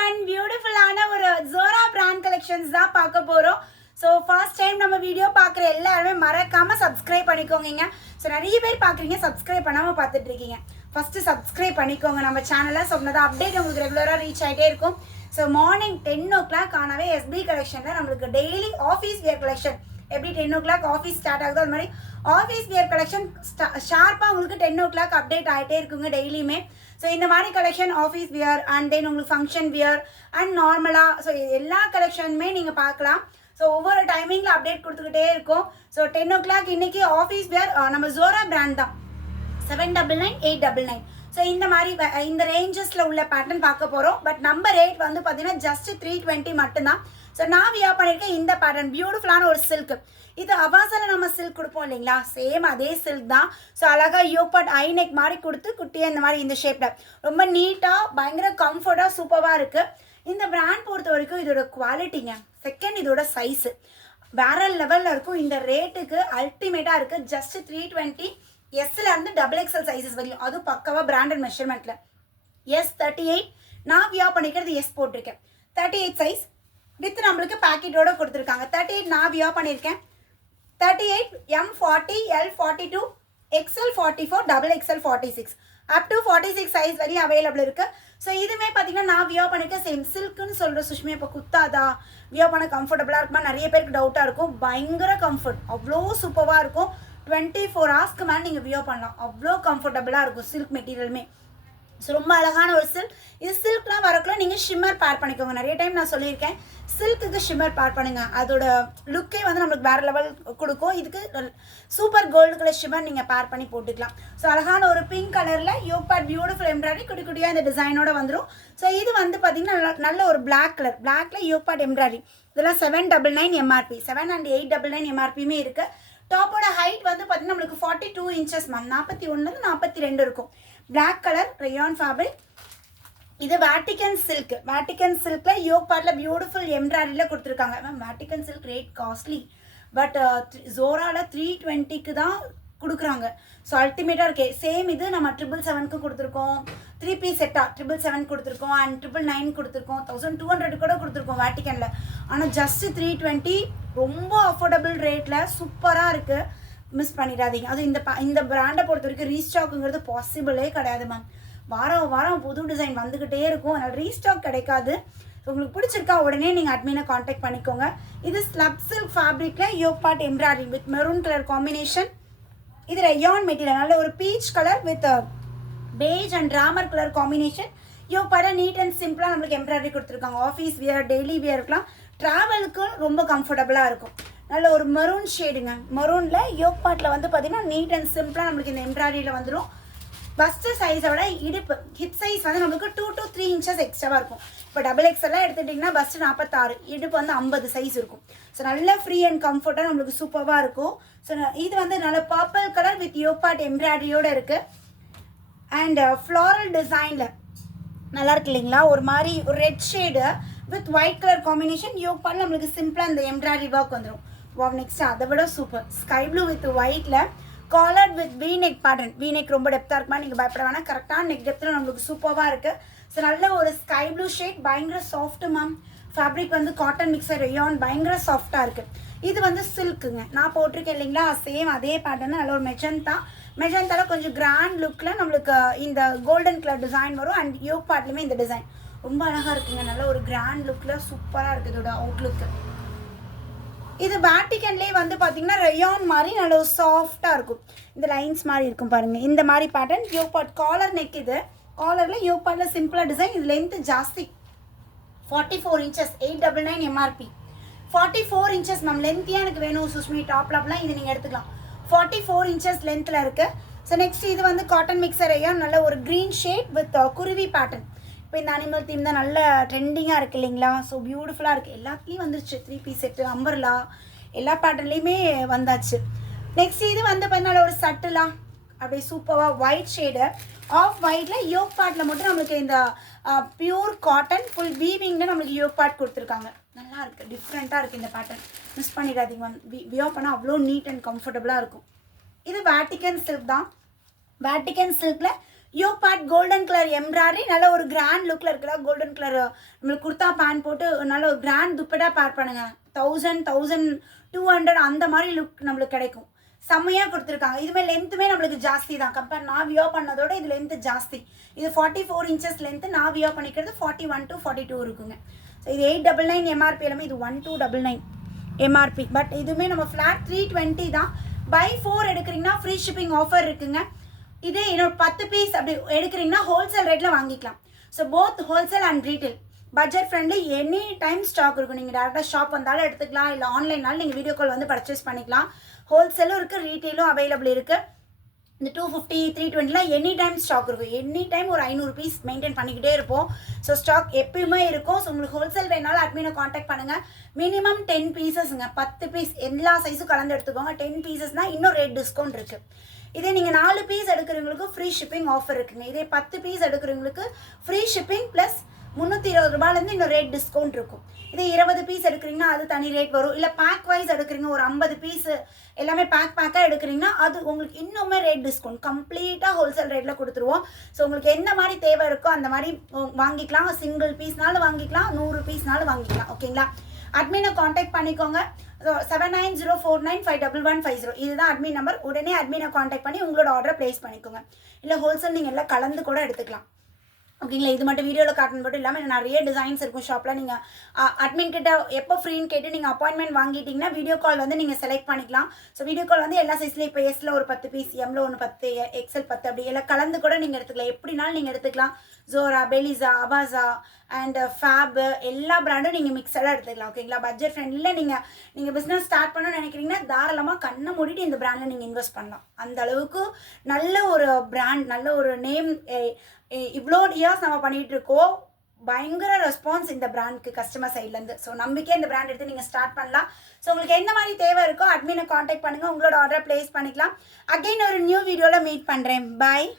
everyone, beautiful ஆன ஒரு Zora brand collections தான் பார்க்க போறோம். So first time நம்ம வீடியோ பார்க்குற எல்லாருமே மறக்காம subscribe பண்ணிக்கோங்க. So நிறைய பேர் பார்க்குறீங்க subscribe பண்ணாம பார்த்துட்டு இருக்கீங்க. First subscribe பண்ணிக்கோங்க நம்ம சேனலை. ஸோ அப்போ அப்டேட் உங்களுக்கு ரெகுலராக ரீச் ஆகிட்டே இருக்கும். ஸோ மார்னிங் 10 o'clock ஆனவே எஸ்பி கலெக்ஷனில் நம்மளுக்கு டெய்லி ஆஃபீஸ் வியர் கலெக்ஷன் எப்படி 10 o'clock ஆஃபீஸ் ஸ்டார்ட் ஆகுதோ அது மாதிரி ஆஃபீஸ் வியர் கலெக்ஷன் ஷார்ப்பாக உங்களுக்கு 10 o'clock அப்டேட் ஆகிட்டே இருக்குங்க டெய்லியுமே. ஸோ இந்த மாதிரி collection office wear and then உங்களுக்கு ஃபங்க்ஷன் வியர் அண்ட் நார்மலாக ஸோ எல்லா கலெக்ஷனுமே நீங்கள் பார்க்கலாம். ஸோ ஒவ்வொரு டைமிங்கில் அப்டேட் கொடுத்துக்கிட்டே இருக்கும். ஸோ 10 o'clock இன்றைக்கி ஆஃபீஸ் வியர் நம்ம ஜோரா பிராண்ட் தான் 799 899. ஸோ இந்த மாதிரி இந்த ரேஞ்சஸில் உள்ள பேட்டர்ன் பார்க்க போகிறோம். பட் நம்ம ரேட் வந்து பார்த்தீங்கன்னா ஜஸ்ட் 320 மட்டும்தான். ஸோ நான் வியர் பண்ணியிருக்கேன் இந்த பேட்டர்ன் பியூட்டிஃபுல்லான ஒரு சில்க். இது அவாசாவில் நம்ம சில்க் கொடுப்போம் இல்லைங்களா, சேம் அதே சில்க் தான். ஸோ அழகாக யோகர்ட் ஐ நெக் மாதிரி கொடுத்து குட்டியாக இந்த மாதிரி இந்த ஷேப்பில் ரொம்ப நீட்டாக பயங்கர கம்ஃபர்ட்டாக சூப்பராக இருக்குது. இந்த பிராண்ட் பொறுத்த வரைக்கும் இதோட குவாலிட்டிங்க, செகண்ட் இதோட சைஸு வேற லெவலில் இருக்கும். இந்த ரேட்டுக்கு அல்டிமேட்டாக இருக்குது. ஜஸ்ட் 320. எஸ்லேருந்து XXL சைஸஸ் வரையும், அதுவும் பக்காவாக பிராண்டட் மெஷர்மெண்ட்டில். எஸ் 38 நான் வியர் பண்ணிக்கிறது எஸ் போட்டிருக்கேன். 38 சைஸ் வித் நம்மளுக்கு பேக்கெட்டோட கொடுத்துருக்காங்க. 38 நான் வியர் பண்ணியிருக்கேன். 38 M40 L42 XL 44 XXL 46 up to 46 size வரையும் அவைலபிள் இருக்குது. ஸோ இதுவுமே பார்த்தீங்கன்னா நான் வியர் பண்ணியிருக்கேன். சேம் சில்க்குன்னு சொல்கிற சுஷ்மி இப்போ குத்தாதா வியர் பண்ண கம்ஃபர்டபுளாக இருக்குமா நிறைய பேருக்கு டவுட்டாக இருக்கும். பயங்கர கம்ஃபர்ட், அவ்வளோ சூப்பராக இருக்கும். 24 ஹவர்ஸ்க்கு மேலே நீங்கள் வியர் பண்ணலாம், அவ்வளோ கம்ஃபர்டபுளாக இருக்கும் சில்க் மெட்டீரியலுமே. ஸோ ரொம்ப அழகான ஒரு சில்க். இது சில்க்லாம் வரக்குள்ள நீங்கள் ஷிம்மர் பேர் பண்ணிக்கோங்க. நிறைய டைம் நான் சொல்லியிருக்கேன் சில்க்குக்கு ஷிம்மர் பேர் பண்ணுங்க, அதோட லுக்கே வந்து நம்மளுக்கு வேறு லெவல் கொடுக்கும். இதுக்கு சூப்பர் கோல்டு கலர் ஷிம்மர் நீங்கள் பேர் பண்ணி போட்டுக்கலாம். ஸோ அழகான ஒரு பிங்க் கலரில் யோக்பாட் பியூட்டிஃபுல் எம்ப்ராய்டரி குட்டி குட்டியாக இந்த டிசைனோட வந்துடும். ஸோ இது வந்து பார்த்தீங்கன்னா நல்ல ஒரு பிளாக் கலர், பிளாக்ல யோக்பாட் எம்ப்ராய்டரி. இதெல்லாம் 799 MRP, 7 and 899 MRPயுமே இருக்குது. டாப்போட ஹைட் வந்து பார்த்தீங்கன்னா நம்மளுக்கு 42 inches மேம், 41 42 இருக்கும். Black colour rayon fabric. இது வேட்டிகன் சில்க். வேட்டிகன் சில்கில் யோக் பார்ட்டில் பியூட்டிஃபுல் எம்ப்ராய்டரியில் கொடுத்துருக்காங்க. Ma'am Vatican silk rate costly, but ஜோராவில் 320க்கு தான் கொடுக்குறாங்க. ஸோ அல்டிமேட்டாக இருக்கே. சேம் இது நம்ம 777க்கு கொடுத்துருக்கோம், 3 piece செட்டாக 777 கொடுத்துருக்கோம் அண்ட் 999 கொடுத்துருக்கோம், 1200 கூட கொடுத்துருக்கோம் வேட்டிகனில். ஆனால் ஜஸ்ட் 320 ரொம்ப அஃபோர்டபுள் ரேட்டில் சூப்பராக இருக்குது. மிஸ் பண்ணிடாதீங்க. அது இந்த பிராண்டை பொறுத்த வரைக்கும் ரீஸ்டாக்குங்கிறது பாசிபிளே கிடையாது மேம். வாரம் வாரம் புது டிசைன் வந்துக்கிட்டே இருக்கும், அதனால் ரீஸ்டாக் கிடைக்காது. ஸோ உங்களுக்கு பிடிச்சிருக்கா உடனே நீங்கள் அட்மினை காண்டாக்ட் பண்ணிக்கோங்க. இது ஸ்லப் சில்க் ஃபேப்ரிக்கில் yoke part embroidery with maroon colour combination. இது ரயான் மெட்டீரியல், நல்ல ஒரு peach colour with beige and Ramar colour combination. Yoke பார்ட்டை நீட் அண்ட் சிம்பிளாக நம்மளுக்கு எம்ப்ராய்டரி கொடுத்துருக்காங்க. ஆஃபீஸ் வியர் டெய்லி வியருக்குலாம் ட்ராவலுக்கு ரொம்ப கம்ஃபர்டபுளாக இருக்கும். நல்ல ஒரு மெரூன் ஷேடுங்க. மெரூனில் யோக் பார்ட்டில் வந்து பார்த்தீங்கன்னா நீட் அண்ட் சிம்பிளாக நம்மளுக்கு இந்த எம்ப்ராய்டரியில் வந்துடும். பஸ்ட்டு சைஸை விட இடுப்பு ஹிப் சைஸ் வந்து நம்மளுக்கு 2 to 3 inches எக்ஸ்ட்ராவாக இருக்கும். இப்போ XXL எடுத்துட்டிங்கன்னா பஸ்ட்டு 46, இடுப்பு வந்து 50 சைஸ் இருக்கும். ஸோ நல்ல ஃப்ரீ அண்ட் கம்ஃபர்ட்டாக நம்மளுக்கு சூப்பராக இருக்கும். ஸோ இது வந்து நல்ல purple colour with yoke part எம்ப்ராய்டரியோடு இருக்குது. அண்ட் ஃப்ளாரல் டிசைனில் நல்லா இருக்கு இல்லைங்களா, ஒரு மாதிரி ஒரு red shade with white colour combination. Yoke பார்ட்டில் நம்மளுக்கு சிம்பிளாக இந்த எம்ப்ராய்டரி ஒர்க் வந்துடும். வாவ், நெக்ஸ்ட் அதை விட சூப்பர் ஸ்கை ப்ளூ வித் ஒயிட்டில் collar with V neck pattern. V neck ரொம்ப டெப்த்தாக இருக்குமா, நீங்கள் பயப்பட வேணாம், கரெக்டான நெக் டெப்த்தில் நம்மளுக்கு சூப்பராக இருக்குது. ஸோ நல்ல ஒரு ஸ்கை ப்ளூ ஷேட், பயங்கர சாஃப்ட்டு மேம். ஃபேப்ரிக் வந்து காட்டன் மிக்சர் ரயான், பயங்கர சாஃப்டாக இருக்குது. இது வந்து சில்க்குங்க, நான் போட்டிருக்கேன் இல்லைங்களா, சேம் அதே பேட்டர்ன். நல்ல ஒரு மெஜந்தாவில் கொஞ்சம் கிராண்ட் லுக்கில் நம்மளுக்கு இந்த கோல்டன் கலர் டிசைன் வரும். அண்ட் யோக் பார்ட்லையுமே இந்த டிசைன் ரொம்ப அழகாக இருக்குங்க. நல்ல ஒரு கிராண்ட் லுக்கில் சூப்பராக இருக்குது இதோட அவுட்லுக்கு. இது வேட்டிகன்லேயே வந்து பார்த்தீங்கன்னா ரயான் மாதிரி நல்ல ஒரு சாஃப்டாக இருக்கும். இந்த லைன்ஸ் மாதிரி இருக்கும் பாருங்கள், இந்த மாதிரி pattern. Yoke part collar neck. இது காலரில் யோக் பார்ட்டில் சிம்பிளாக டிசைன். இது லென்த்து ஜாஸ்தி 44 inches 899 MRP. 44 inches மேம் லென்த்தியாக எனக்கு வேணும் சுஷ்மி டாப்லாம் இது நீங்கள் எடுத்துக்கலாம். 44 inches லென்த்தில் இருக்குது. ஸோ நெக்ஸ்ட் இது வந்து காட்டன் மிக்சர் ரயான், நல்ல ஒரு க்ரீன் ஷேட் வித் குருவி பேட்டர்ன். இப்போ இந்த அனிமல் தீம் தான் நல்ல ட்ரெண்டிங்காக இருக்குது இல்லைங்களா. ஸோ பியூட்டிஃபுல்லாக இருக்குது. எல்லாத்துலேயும் வந்துருச்சு 3 piece செட்டு, அம்பர்லா எல்லா பேட்டர்ன்லேயுமே வந்தாச்சு. நெக்ஸ்ட் இது வந்து பார்த்தீங்கன்னா ஒரு சட்டிலாக அப்படியே சூப்பராக ஒயிட் ஷேடு ஆஃப் ஒயிட்டில் யோக் பார்ட்டில் மட்டும் நம்மளுக்கு இந்த பியூர் காட்டன் ஃபுல் வீவிங்கில் நம்மளுக்கு யோக் பார்ட் கொடுத்துருக்காங்க. நல்லா இருக்குது, டிஃப்ரெண்ட்டாக இருக்குது இந்த பேட்டர்ன். மிஸ் பண்ணிடாதீங்க மேம், வியர் பண்ணால் அவ்வளோ நீட் அண்ட் கம்ஃபர்டபுளாக இருக்கும். இது வேட்டிகன் சில்க் தான். வேட்டிகன் சில்கில் yoke part golden colour embroidery, நல்ல ஒரு கிராண்ட் லுக்கில் இருக்கிற கோல்டன் கலர் நம்மளுக்கு குர்த்தா பேண்ட் போட்டு நல்ல ஒரு கிராண்ட் துப்பட்டா பேர் பண்ணுங்க. 1200 அந்த மாதிரி லுக் நம்மளுக்கு கிடைக்கும். செம்மையாக கொடுத்துருக்காங்க. இதுமே லென்த்துமே நம்மளுக்கு ஜாஸ்தி தான். கம்பேர் நான் வியர் பண்ணதோட இது லென்த்து ஜாஸ்தி. இது 44 இன்ச்சஸ் லென்த்து, நான் வியர் பண்ணிக்கிறது 41 to 42 இருக்குங்க. ஸோ இது 899 எம்ஆர்பி எல்லாமே, இது 1299 எம்ஆர்பி. பட் இதுவுமே நம்ம ஃப்ளாட் 320 தான். பை 4 எடுக்கிறீங்கன்னா ஃப்ரீ ஷிப்பிங் ஆஃபர் இருக்குங்க. இதே இன்னொரு 10 பீஸ் அப்படி எடுக்கிறீங்கன்னா ஹோல்சேல் ரேட்டில் வாங்கிக்கலாம். So both wholesale and retail budget friendly, any time stock இருக்கும். நீங்கள் டேரெக்டாக ஷாப் வந்தாலும் எடுத்துக்கலாம், இல்லை ஆன்லைனாலும் நீங்கள் வீடியோ கால் வந்து பர்ச்சேஸ் பண்ணிக்கலாம். ஹோல்சேலும் இருக்குது, ரீட்டெயிலும் அவைலபிள் இருக்குது. இந்த 250 320 எனி டைம் ஸ்டாக் இருக்கும். எனி டைம் ஒரு 500 பீஸ் மெயின்டைன் பண்ணிக்கிட்டே இருப்போம். ஸோ ஸ்டாக் எப்பயுமே இருக்கும். ஸோ உங்களுக்கு ஹோல்சேல் வேணாலும் அட்மினை காண்டாக்ட் பண்ணுங்கள். மினிமம் 10 பீசஸ்ங்க, 10 பீஸ் எல்லா சைஸும் கலந்து எடுத்துக்கோங்க. 10 பீசஸ்னால் இன்னும் ரேட் டிஸ்கவுண்ட் இருக்குது. இதே நீங்கள் 4 பீஸ் எடுக்கிறவங்களுக்கு ஃப்ரீ ஷிப்பிங் ஆஃபர் இருக்குங்க. இதே 10 பீஸ் எடுக்கிறவங்களுக்கு ஃப்ரீ ஷிப்பிங் ப்ளஸ் 320 ரூபாயிலேருந்து இன்னும் ரேட் டிஸ்கவுண்ட் இருக்கும். இதே 20 பீஸ் எடுக்கிறீங்கன்னா அது தனி ரேட் வரும். இல்லை பேக் வைஸ் எடுக்கிறீங்க, ஒரு 50 பீஸ் எல்லாமே பேக்காக எடுக்கிறீங்கன்னா அது உங்களுக்கு இன்னுமே ரேட் டிஸ்கவுண்ட் கம்ப்ளீட்டாக ஹோல்சேல் ரேட்டில் கொடுத்துருவோம். ஸோ உங்களுக்கு எந்த மாதிரி தேவை இருக்கோ அந்த மாதிரி வாங்கிக்கலாம். சிங்கிள் பீஸ்னாலும் வாங்கிக்கலாம், 100 பீஸ்னாலும் வாங்கிக்கலாம். ஓகேங்களா? அட்மினை காண்டாக்ட் பண்ணிக்கோங்க. ஸோ 7904951150 இதுதான் அட்மின் நம்பர். உடனே அட்மினை காண்டாக்ட் பண்ணி உங்களோட ஆர்டரை ப்ளேஸ் பண்ணிக்கோங்க. இல்லை ஹோல்சேல் நீங்கள் எல்லாம் கலந்து கூட எடுத்துக்கலாம். ஓகேங்களா? இது மட்டும் வீடியோவில் காட்டணும் மட்டும் இல்லாமல் நிறைய டிசைன்ஸ் இருக்கும் ஷாப்பில். நீங்கள் அட்மின் கிட்ட எப்போ ஃப்ரீன்னு கேட்டு நீங்கள் அப்பாயின்மெண்ட் வாங்கிட்டீங்கன்னா வீடியோ கால் வந்து நீங்கள் செலக்ட் பண்ணிக்கலாம். ஸோ வீடியோ கால் வந்து எல்லா சைஸ்லையும், இப்போ எஸ்ல ஒரு 10 பீஸ், எம்ல ஒன்று 10, எக்ஸல் 10 அப்படி எல்லாம் கலந்து கூட நீங்கள் எடுத்துக்கலாம். எப்படினாலும் நீங்கள் எடுத்துக்கலாம். ஜோரா, பெலிசா, அபாசா அண்ட் ஃபேப் எல்லா பிராண்டும் நீங்கள் மிக்சடாக எடுத்துக்கலாம். ஓகேங்களா? பட்ஜெட் ஃப்ரெண்ட்லியில் நீங்கள் பிஸ்னஸ் ஸ்டார்ட் பண்ணணும்னு நினைக்கிறீங்கன்னா தாராளமாக கண்ணை மூடிட்டு இந்த பிராண்டில் நீங்கள் இன்வெஸ்ட் பண்ணலாம். அந்த அளவுக்கு நல்ல ஒரு பிராண்ட், நல்ல ஒரு நேம். இவ்வளோ இயர்ஸ் நம்ம பண்ணிகிட்டு இருக்கோம். பயங்கர ரெஸ்பான்ஸ் இந்த பிராண்டுக்கு கஸ்டமர் சைட்லேருந்து. ஸோ நம்பிக்கை இந்த பிராண்ட் எடுத்து நீங்கள் ஸ்டார்ட் பண்ணலாம். ஸோ உங்களுக்கு எந்த மாதிரி தேவை இருக்கோ அட்மினை காண்டாக்ட் பண்ணுங்கள், உங்களோட ஆர்டரை ப்ளேஸ் பண்ணிக்கலாம். அகைன் ஒரு நியூ வீடியோவில் மீட் பண்ணுறேன். பாய்.